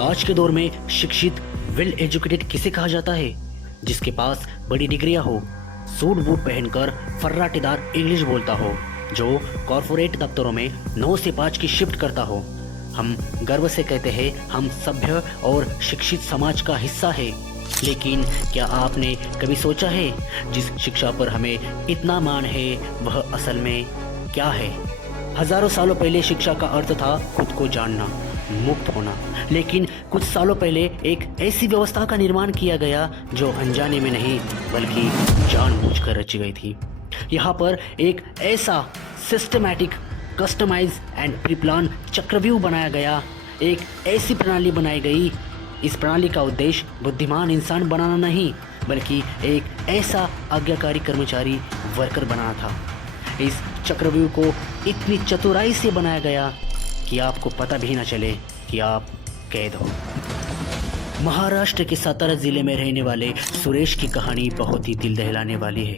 आज के दौर में शिक्षित वेल एजुकेटेड किसे कहा जाता है? जिसके पास बड़ी डिग्रियां हो, सूट बूट पहनकर फर्राटेदार इंग्लिश बोलता हो, जो कॉरपोरेट दफ्तरों में 9 से 5 की शिफ्ट करता हो। हम गर्व से कहते हैं हम सभ्य और शिक्षित समाज का हिस्सा है। लेकिन क्या आपने कभी सोचा है जिस शिक्षा पर हमें इतना मान है वह असल में क्या है? हजारों सालों पहले शिक्षा का अर्थ था खुद को जानना, मुक्त होना। लेकिन कुछ सालों पहले एक ऐसी व्यवस्था का निर्माण किया गया जो अनजाने में नहीं बल्कि जानबूझकर रची गई थी। यहाँ पर एक ऐसा सिस्टमैटिक, कस्टमाइज एंड प्रीप्लान चक्रव्यूह बनाया गया, एक ऐसी प्रणाली बनाई गई। इस प्रणाली का उद्देश्य बुद्धिमान इंसान बनाना नहीं बल्कि एक ऐसा आज्ञाकारी कर्मचारी, वर्कर बनाना था। इस चक्रव्यूह को इतनी चतुराई से बनाया गया कि आपको पता भी न चले कि आप कैद हो। महाराष्ट्र के सातारा जिले में रहने वाले सुरेश की कहानी बहुत ही दिल दहलाने वाली है।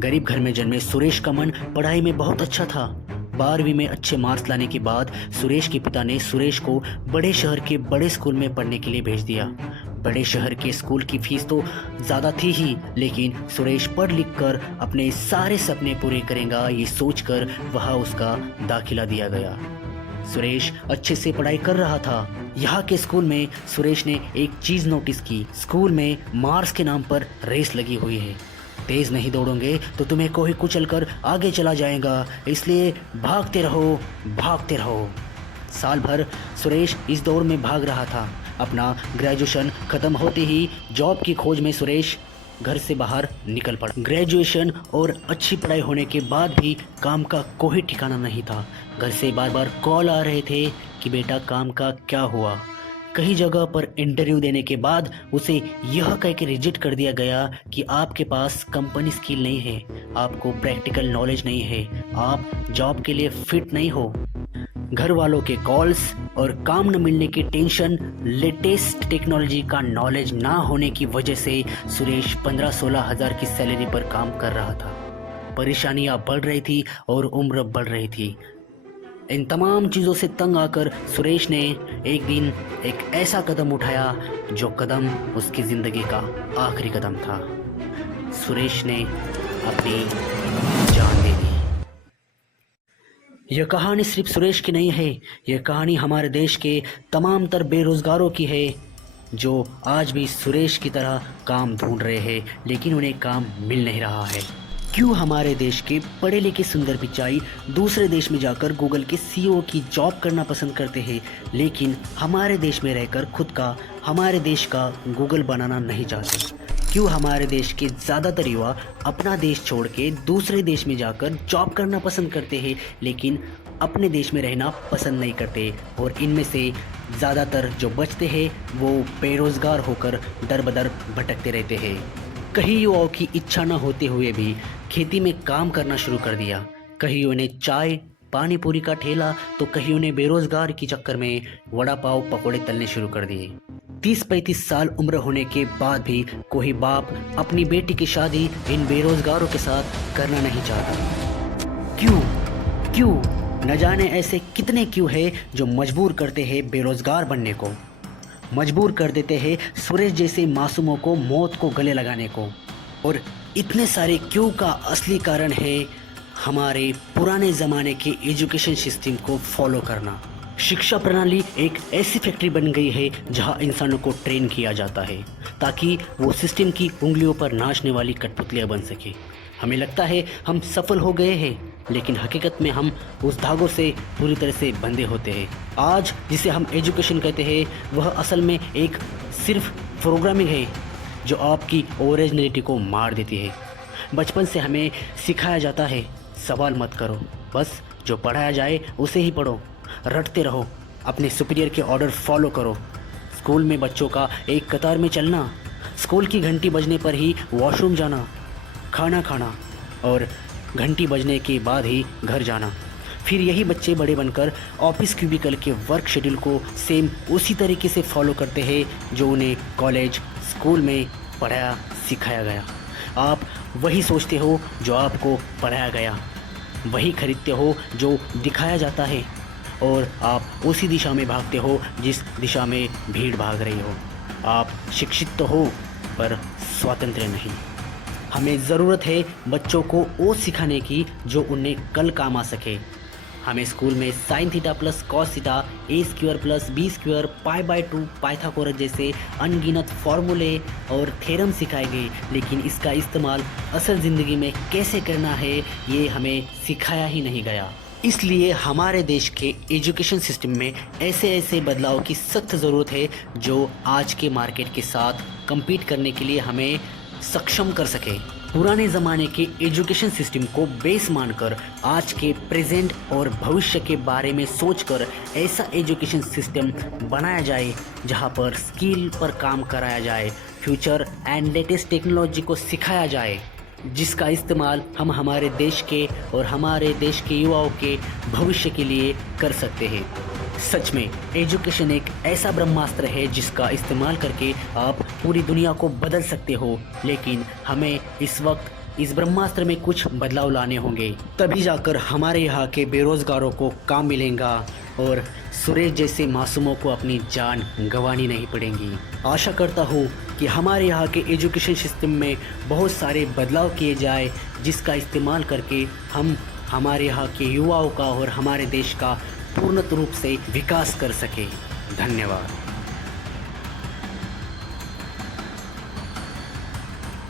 गरीब घर में जन्मे सुरेश का मन पढ़ाई में बहुत अच्छा था। 12वीं में अच्छे मार्क्स लाने के बाद सुरेश के पिता ने सुरेश को बड़े शहर के बड़े स्कूल में पढ़ने के लिए भेज दिया। बड़े शहर के स्कूल की फीस तो ज़्यादा थी ही, लेकिन सुरेश पढ़ लिख कर अपने सारे सपने पूरे करेगा ये सोचकर वहाँ उसका दाखिला दिया गया। सुरेश अच्छे से पढ़ाई कर रहा था। यहाँ के स्कूल में सुरेश ने एक चीज़ नोटिस की, स्कूल में मार्क्स के नाम पर रेस लगी हुई है। तेज़ नहीं दौड़ोगे तो तुम्हें कोई कुचल कर आगे चला जाएगा, इसलिए भागते रहो, भागते रहो। साल भर सुरेश इस दौड़ में भाग रहा था। अपना ग्रेजुएशन ख़त्म होते ही जॉब की खोज में सुरेश घर से बाहर निकल पड़ा। ग्रेजुएशन और अच्छी पढ़ाई होने के बाद भी काम का कोई ठिकाना नहीं था। घर से बार बार कॉल आ रहे थे कि बेटा काम का क्या हुआ। कई जगह पर इंटरव्यू देने के बाद उसे यह कह के रिजेक्ट कर दिया गया कि आपके पास कंपनी स्किल नहीं है, आपको प्रैक्टिकल नॉलेज नहीं है, आप जॉब के लिए फिट नहीं हो। घर वालों के कॉल्स और काम न मिलने की टेंशन, लेटेस्ट टेक्नोलॉजी का नॉलेज ना होने की वजह से सुरेश 15-16 हज़ार की सैलरी पर काम कर रहा था। परेशानियां बढ़ रही थी और उम्र बढ़ रही थी। इन तमाम चीज़ों से तंग आकर सुरेश ने एक दिन एक ऐसा कदम उठाया जो कदम उसकी ज़िंदगी का आखिरी कदम था। सुरेश ने अपनी जान दे दी। यह कहानी सिर्फ सुरेश की नहीं है, यह कहानी हमारे देश के तमाम तर बेरोज़गारों की है जो आज भी सुरेश की तरह काम ढूंढ रहे हैं लेकिन उन्हें काम मिल नहीं रहा है। क्यों हमारे देश के पढ़े लिखे सुंदर पिचाई दूसरे देश में जाकर गूगल के सीईओ की जॉब करना पसंद करते हैं, लेकिन हमारे देश में रहकर खुद का, हमारे देश का गूगल बनाना नहीं चाहते? क्यों हमारे देश के ज़्यादातर युवा अपना देश छोड़ के दूसरे देश में जाकर जॉब करना पसंद करते हैं लेकिन अपने देश में रहना पसंद नहीं करते? और इनमें से ज़्यादातर जो बचते हैं वो बेरोज़गार होकर दर बदर भटकते रहते हैं। कई युवाओं की इच्छा न होते हुए भी खेती में काम करना शुरू कर दिया। कईयों ने चाय पानी पूरी का ठेला तो कईयों ने बेरोजगार के चक्कर में वड़ा पाव पकोड़े तलने शुरू कर दिए। 30-35 साल उम्र होने के बाद भी कोई बाप अपनी बेटी की शादी इन बेरोजगारों के साथ करना नहीं चाहता। क्यों न जाने ऐसे कितने क्यों है जो मजबूर करते हैं बेरोजगार बनने को, मजबूर कर देते हैं सुरेश जैसे मासूमों को मौत को गले लगाने को। और इतने सारे क्यों का असली कारण है हमारे पुराने ज़माने के एजुकेशन सिस्टम को फॉलो करना। शिक्षा प्रणाली एक ऐसी फैक्ट्री बन गई है जहां इंसानों को ट्रेन किया जाता है ताकि वो सिस्टम की उंगलियों पर नाचने वाली कठपुतलियां बन सके। हमें लगता है हम सफल हो गए हैं, लेकिन हकीकत में हम उस धागों से पूरी तरह से बंधे होते हैं। आज जिसे हम एजुकेशन कहते हैं वह असल में एक सिर्फ प्रोग्रामिंग है जो आपकी ओरिजिनलिटी को मार देती है। बचपन से हमें सिखाया जाता है सवाल मत करो, बस जो पढ़ाया जाए उसे ही पढ़ो, रटते रहो, अपने सुपीरियर के ऑर्डर फॉलो करो। स्कूल में बच्चों का एक कतार में चलना, स्कूल की घंटी बजने पर ही वॉशरूम जाना, खाना खाना और घंटी बजने के बाद ही घर जाना। फिर यही बच्चे बड़े बनकर ऑफिस क्यूबिकल के वर्क शेड्यूल को सेम उसी तरीके से फॉलो करते हैं जो उन्हें कॉलेज स्कूल में पढ़ाया सिखाया गया। आप वही सोचते हो जो आपको पढ़ाया गया, वही खरीदते हो जो दिखाया जाता है, और आप उसी दिशा में भागते हो जिस दिशा में भीड़ भाग रही हो। आप शिक्षित तो हो पर स्वतंत्र नहीं। हमें ज़रूरत है बच्चों को वो सिखाने की जो उन्हें कल काम आ सके। हमें स्कूल में sine theta plus cos theta, A square plus B square, pi by 2, Pythagoras जैसे अनगिनत फार्मूले और थ्योरम सिखाए गए, लेकिन इसका इस्तेमाल असल ज़िंदगी में कैसे करना है ये हमें सिखाया ही नहीं गया। इसलिए हमारे देश के एजुकेशन सिस्टम में ऐसे ऐसे बदलाव की सख्त ज़रूरत है जो आज के मार्केट के साथ compete करने के लिए हमें सक्षम कर सके। पुराने ज़माने के एजुकेशन सिस्टम को बेस मानकर आज के प्रेजेंट और भविष्य के बारे में सोचकर ऐसा एजुकेशन सिस्टम बनाया जाए जहां पर स्किल पर काम कराया जाए, फ्यूचर एंड लेटेस्ट टेक्नोलॉजी को सिखाया जाए, जिसका इस्तेमाल हम हमारे देश के और हमारे देश के युवाओं के भविष्य के लिए कर सकते हैं। सच में एजुकेशन एक ऐसा ब्रह्मास्त्र है जिसका इस्तेमाल करके आप पूरी दुनिया को बदल सकते हो, लेकिन हमें इस वक्त इस ब्रह्मास्त्र में कुछ बदलाव लाने होंगे, तभी जाकर हमारे यहाँ के बेरोजगारों को काम मिलेगा और सुरेश जैसे मासूमों को अपनी जान गंवानी नहीं पड़ेगी। आशा करता हूँ कि हमारे यहाँ के एजुकेशन सिस्टम में बहुत सारे बदलाव किए जाए जिसका इस्तेमाल करके हम हमारे यहाँ के युवाओं का और हमारे देश का पूर्ण रूप से विकास कर सके। धन्यवाद।